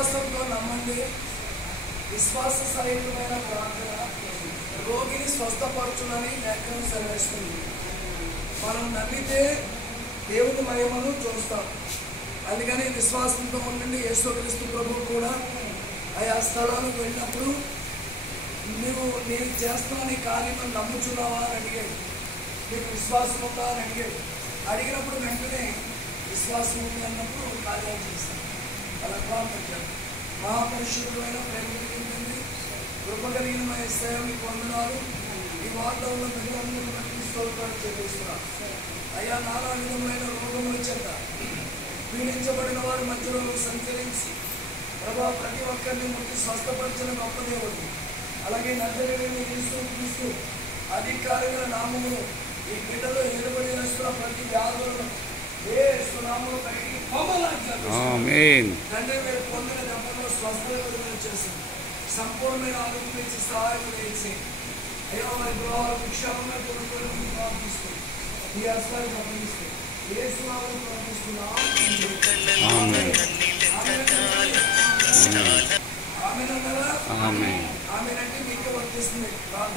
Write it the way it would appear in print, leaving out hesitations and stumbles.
విశ్వాసంతో నమ్మండి. విశ్వాస సహితమైన ప్రార్థన రోగిని స్వస్థపరచునని లేఖనం సెలవిస్తుంది. మనం నమ్మితే దేవుని మహిమను చూస్తాం. అందుకని విశ్వాసంతో ఉండండి. యేసుక్రీస్తు ప్రభువు కూడా ఆయా స్థలాలకు వెళ్ళినప్పుడు నేను చేస్తున్న నీ కార్యము నమ్ముచున్నావా అని అడిగాడు. నీకు విశ్వాసం ఉందా అని అడిగాడు. అడిగినప్పుడు వెంటనే విశ్వాసం ఉంది అన్నప్పుడు కార్యాలు చేస్తాను. అలా ప్రార్థించాను. మహాపరిశుద్ధమైన ప్రేమ కలిగింది, కృప కలిగిన మా యేసయ్య మీకు వందనాలు. ఈ వార్తల్లో ప్రజలందరూ బట్టి స్తోత్రాలు చెల్లిస్తున్నాను. అయ్యా, నానా విధమైన రోగముల చేత పీడించబడిన వారి మధ్యలో సంచరించి ప్రభా ప్రతి ఒక్కరిని ముట్టి స్వస్థపరిచిన గొప్ప దేవుడు. అలాగే నజరేయుడైన యేసుక్రీస్తు అధికారిగా నామములో ఈ బిడ్డలో ఏర్పడిన ప్రతి వ్యాధులను యేసు నామములో కలిగి తండ్రి మీరు పొందిన దెబ్బలో స్వస్థత చేసింది. సంపూర్ణమైన ఆరోగ్యం ఇచ్చి సహాయం చేసి అయ్యో మరి గృహాలు విక్షేమంగా కొనుక్కొని ప్రార్థిస్తూ ఈ అస్సాలు గమనిస్తూ యేసు నామములో ప్రార్థిస్తున్నాం. ఆమె అంటే మీకు వర్తిస్తుంది.